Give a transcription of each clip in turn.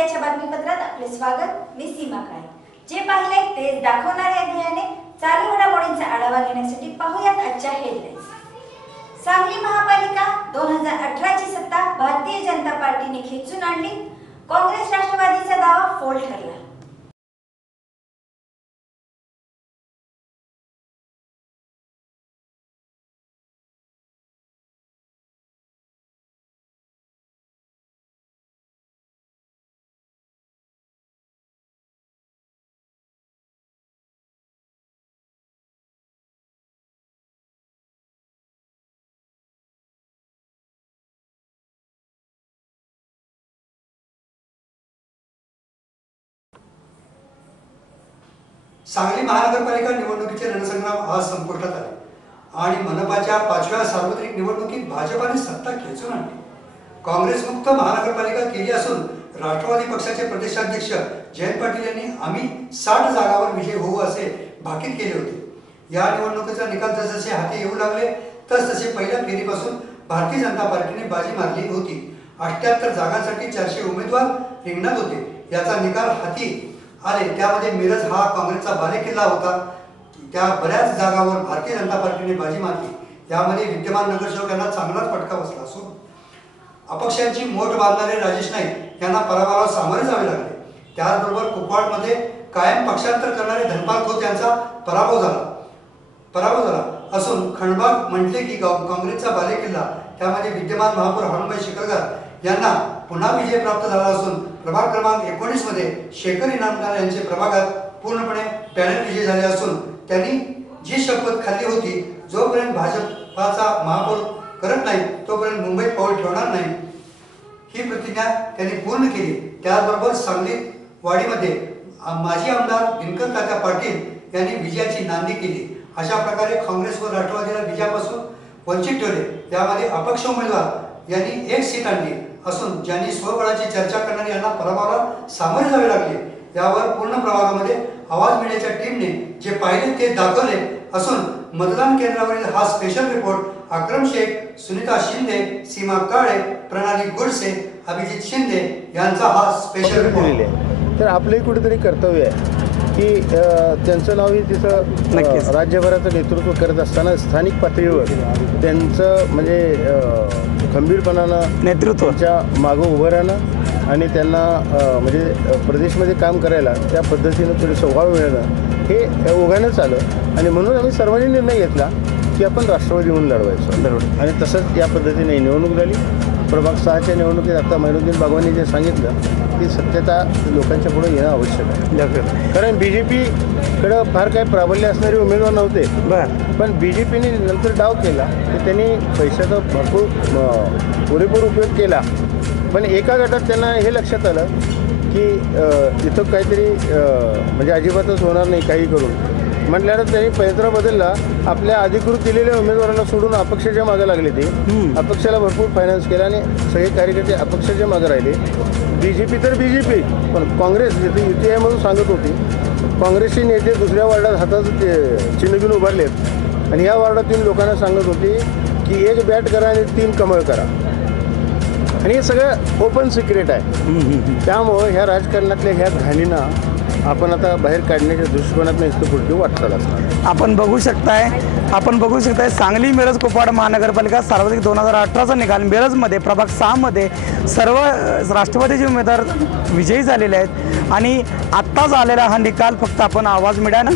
मीडियाच्या बातमीपत्रात आपले स्वागत। मी सीमा काय। जे पाहिले तेच दाखवणाऱ्या अध्यायाने चालू घडामोडींचा आढावा घेण्यासाठी पाहूयात आजच्या हेडलाईन्स। सांगली महापालिका 2018 ची सत्ता भारतीय जनता पार्टीने खेचून आणली, काँग्रेस राष्ट्रवादीचा दावा फोल ठरला। सांगली महानगरपालिका निवडणुकीचे रणसंग्राम आज संपुष्टात आले आणि मनपाच्या 5व्या सार्वत्रिक निवडणुकीत भाजपाने सत्ता खेचून आणली। काँग्रेस मुक्त महानगरपालिका केली असून राष्ट्रवादी पक्षाचे प्रदेशाध्यक्ष जयंत पाटील यांनी आम्ही 60 जागांवर विजय होऊ असे भाकीत केले होते। या निवडणुकीचा निकाल जसजसे हाती येऊ लागले तसतसे पहिल्या फेरीपासून भारतीय जनता पार्टीने बाजी मारली होती। 78 जागांसाठी 400 उमेदवार रिंगणात होते। याचा निकाल हाती आले त्यामध्ये मिरज हा काँग्रेसचा बालेकिल्ला होता। त्या बऱ्याच जागांवर भारतीय जनता पार्टीने बाजी मारली। यामध्ये विद्यमान नगरसेवक यांना चांगलाच फटका बसला असून अपक्षांची मोठ बांधणारे राजेश नाईक यांना पराभवाला सामोरे जावे लागले। त्याचबरोबर कुपवाडमध्ये कायम पक्षांतर करणारे धनपाल खोत यांचा पराभव झाला असून खंडबाग म्हटले की काँग्रेसचा बालेकिल्ला त्यामध्ये विद्यमान महापौर हनुभाई शिकरकर यांना पुन्हा विजय प्राप्त झाला असून प्रभाग क्रमांक 19 मध्ये शेखर इनामदार यांचे प्रभागात पूर्णपणे पॅनल विजय झाले असून त्यांनी जी शपथ खाल्ली होती जोपर्यंत भाजपाचा महापौर करत नाही तोपर्यंत मुंबईत पाऊल ठेवणार नाही ही प्रतिज्ञा त्यांनी पूर्ण केली। त्याचबरोबर सांगली वाडीमध्ये माजी आमदार दिनकर तात्या पाटील यांनी विजयाची नांदी केली। अशा प्रकारे काँग्रेस व राष्ट्रवादीला विजयापासून वंचित ठेवले। यामध्ये अपक्ष उमेदवार यांनी 1 सीट आणली असून ज्यांनी स्वबळाची चर्चा करणारी यांना पराभवाला सामोरे जावे लागले। यावर पूर्ण प्रभागामध्ये आवाज मीडियाच्या टीमने जे पाहिले ते दाखवले असून मतदान केंद्रावरील हा स्पेशल रिपोर्ट अक्रम शेख, सुनीता शिंदे, सीमा काळे, प्रणाली गुडसे, अभिजित शिंदे यांचा हा स्पेशल रिपोर्ट। तर आपलंही कुठेतरी कर्तव्य आहे की त्यांचं नावही तिथं राज्यभराचं नेतृत्व करत असताना स्थानिक पातळीवर त्यांचं म्हणजे खंबीरपणानं नेतृत्वाच्या मागं उभं राहणं आणि त्यांना म्हणजे प्रदेशमध्ये काम करायला त्या पद्धतीनं थोडंसं वाव मिळणं हे ओघानंच आलं आणि म्हणून आम्ही सर्वांनी निर्णय घेतला की आपण राष्ट्रवादी म्हणून लढवायचं आणि तसंच या पद्धतीने निवडणूक झाली। प्रभाग 6च्या निवडणुकीत आता मैनुद्दीन बागवानी जे सांगितलं ती सत्यता लोकांच्या पुढे येणं आवश्यक आहे। कारण BJPकडं फार काही प्राबल्य असणारे उमेदवार नव्हते पण BJPने नंतर डाव केला की त्यांनी पैशाचा भरपूर पुरेपूर उपयोग केला। पण एका गटात त्यांना हे लक्षात आलं की इथं काहीतरी म्हणजे अजिबातच होणार नाही काही करून म्हटल्यावर त्यांनी पैंतरा बदलला। आपल्या अधिकृत दिलेल्या उमेदवारांना सोडून अपक्षाच्या मागे लागले ते अपक्षाला भरपूर फायनान्स केला आणि सगळे कार्यकर्ते अपक्षाच्या मागे राहिले। BJP तर BJP पण काँग्रेस जिथे युती आहे म्हणून सांगत होती काँग्रेसचे नेते दुसऱ्या वार्डात हातात चिन्ह घेऊन उभारलेत आणि या वार्डातील लोकांना सांगत होते की 1 बॅट करा आणि 3 कमळ करा आणि हे सगळं ओपन सिक्रेट आहे। त्यामुळं ह्या राजकारणातल्या ह्या घाणींना आपण आता बाहेर काढण्याच्या दृष्टिकोनातून इतकं पुढे वाटचाल असणार। आपण बघू शकताय सांगली मिरज कुपवाड महानगरपालिका सार्वत्रिक 2018चा निकाल मिरजमध्ये प्रभाग 6 मध्ये सर्व राष्ट्रवादीचे उमेदवार विजयी झालेले आहेत आणि आत्ताच आलेला हा निकाल फक्त आपण आवाज मीडियानं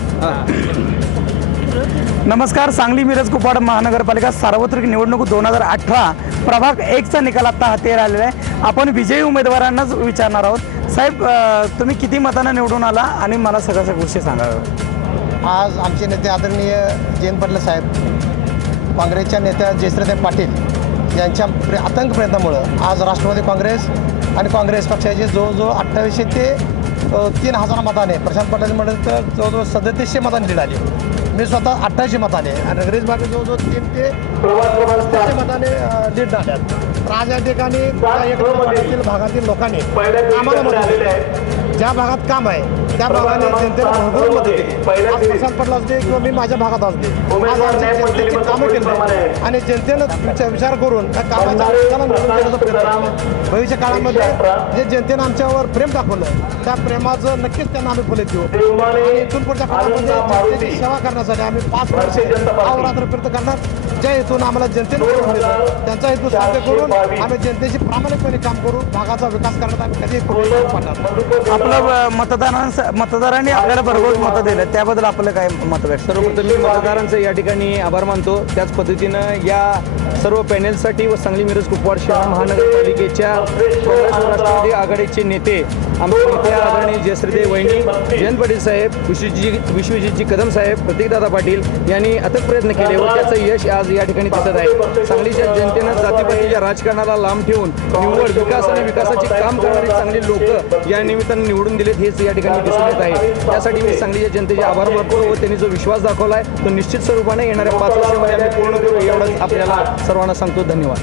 नमस्कार। सांगली मिरज कुपवाड महानगरपालिका सार्वत्रिक निवडणूक 2018 प्रभाग 1चा निकाल आता हाती आलेला आहे। आपण विजयी उमेदवारांनाच विचारणार आहोत। साहेब तुम्ही किती मतांना निवडून आला आणि मला सगळ्या गोष्टी सांगा। आज आमचे नेते आदरणीय जयंत पाटील साहेब, काँग्रेसच्या नेत्या जयश्रीताई पाटील यांच्या आतंक प्रयत्नामुळं आज राष्ट्रवादी काँग्रेस आणि काँग्रेस पक्षाचे जवळजवळ 2800 ते 3000 मताने, प्रशांत पाटील म्हणत तर जवळजवळ 3700 मतांनी लीड आली। मी स्वतः 2800 मताने आणि नगरेश बागे जवळजवळ 3 ते 5 मताने लीड झाल्यात। आज या ठिकाणी भागातील लोकांनी आम्हाला मत दिले आहे। ज्या भागात काम आहे त्या भागाने जनतेला भरभरून मदत दिली. आज प्रसाद पडला असते किंवा मी माझ्या भागात असते, आज आमची जनतेची कामं केली आणि जनतेनं विचार करून त्या कामाच्या रस्त्याला निवडून देण्याचा प्रयत्न केला. भविष्य काळामध्ये जे जनतेनं आमच्यावर प्रेम दाखवलं त्या प्रेमाचं नक्कीच त्यांना आम्ही फलित देऊ आणि इथून पुढच्या काळामध्ये जनतेची सेवा करण्यासाठी आम्ही 5 वर्ष अहोरात्र प्रयत्न करणार. ज्या हेतून आम्हाला जनतेनं करून दिलं त्यांचा हेतू साध्य करून आम्ही जनतेशी प्रामाणिकपणे काम करू. भागाचा विकास करण्यात आम्ही कधीही कुठेही पडणार. आपलं मतदारांनी आपल्याला भरघोस मतं दिलं, त्याबद्दल आपलं काय मत व्यक्त? सर्वप्रथम मी मतदारांचं या ठिकाणी आभार मानतो. त्याच पद्धतीनं या सर्व पॅनेलसाठी व सांगली मिरज कुपवाड शहर महानगरपालिकेच्या काँग्रेस व राष्ट्रवादी आघाडीचे नेते आमचे नेते आदरणीय जयश्रीदेव वहिनी, जयंत पाटील साहेब, विश्वजितजी कदम साहेब, प्रतीकदादा पाटील यांनी अथक प्रयत्न केले व त्याचं यश आज या ठिकाणी दिसत आहे. सांगलीच्या जनतेनं जातीपातीच्या राजकारणाला लांब ठेवून निव्वळ विकास आणि विकासाचे काम करणारी चांगली लोक या निमित्तानं निवडून दिलेत हेच या ठिकाणी दिसून येत आहे. त्यासाठी मी सांगलीच्या जनतेचे आभार मानतो व त्यांनी जो विश्वास दाखवला आहे तो निश्चित स्वरूपाने येणाऱ्या 5 वर्षामध्ये आम्ही पूर्ण करू एवढंच आपल्याला सर्वांना सांगतो. धन्यवाद.